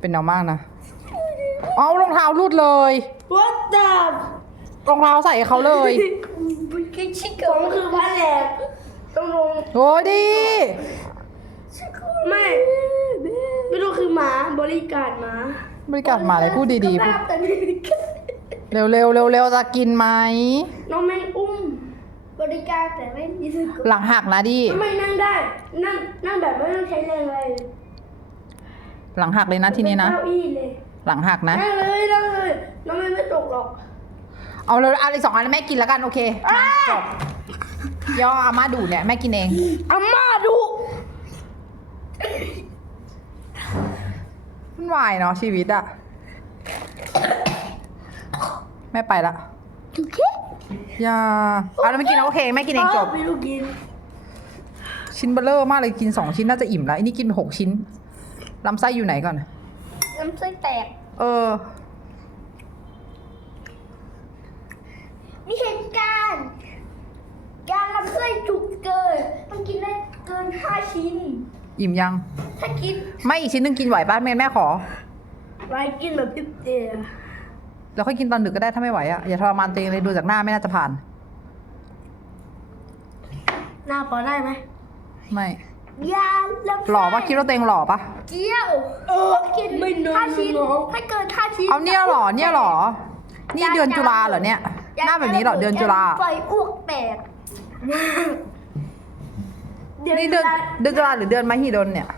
เป็นแนวมากนะ เอารองเท้ารูดเลย What the รองเท้าใส่เขาเลย ผมคือพระแหลกต้องลงโอ้ยดี ไม่ ไม่รู้คือหมาบริการหมาบริการมาเลยพูดดีๆพูดแต่นี่เร็วเร็วเร็วเร็วจะกินไหม น้องแม่งอุ้ม บริการแต่ไม่มีสกุลหลังหักนะดิ ทำไมนั่งได้ นั่งนั่งแบบไม่ต้องใช้แรงอะไรเลย หลังหักเลยนะทีนี้นะเป็เก้าอี้เลยหลังหักนะ นั่งเลยนั่งเลยน้องแม่ไม่ตกหรอก เอาเลยอันอีกสองอันแม่กินแล้วกันโอเคมาจบย่ออาม่าดูเนี่ยแม่กินเอง อาม่าดูมันวายเนาะชีวิตอะแม่ไปละโอเคอย่าเอาแล้วไม่กินแล้วโอเคแม่กินเองจบ ไม่รู้กิน ชิ้นเบลเลอร์มากเลยกินสองชิ้นน่าจะอิ่มแล้วอันนี้กินไปหกชิ้น ลำไส้อยู่ไหนก่อนน้ำไส้แตก เออ มีเหตุการณ์การลำไส้จุกเกินต้องกินได้เกินห้าชิ้น อิ่มยัง ถ้ากินไม่อีกชิ้นหนึงกินไหวป่ะแม่แม่ขอ ไว้กินแบบพิบเดียวแล้วค่อยกินตอนดึกก็ได้ถ้าไม่ไหวอะอย่าทรมานตัวเองเลยดูจากหน้าไม่น่าจะผ่าน หน้าพอได้ไหม ไม่ ยาลำไส้หล่อปะคิดว่าตัวเองหล่อปะเกี้ยวเออกินไม่นห้าชิ้นถ้าเกินห้าชิ้นเอาเนี่ยหล่อเนี่ยหล่อนี่เดือนจุฬาเหรอเนี่ย หน้าแบบนี้เหรอเดือนจุฬาไฟอ้วกแตกนี่เดือนเดือนจุฬาหรือเดือนมหิดลเนี่ย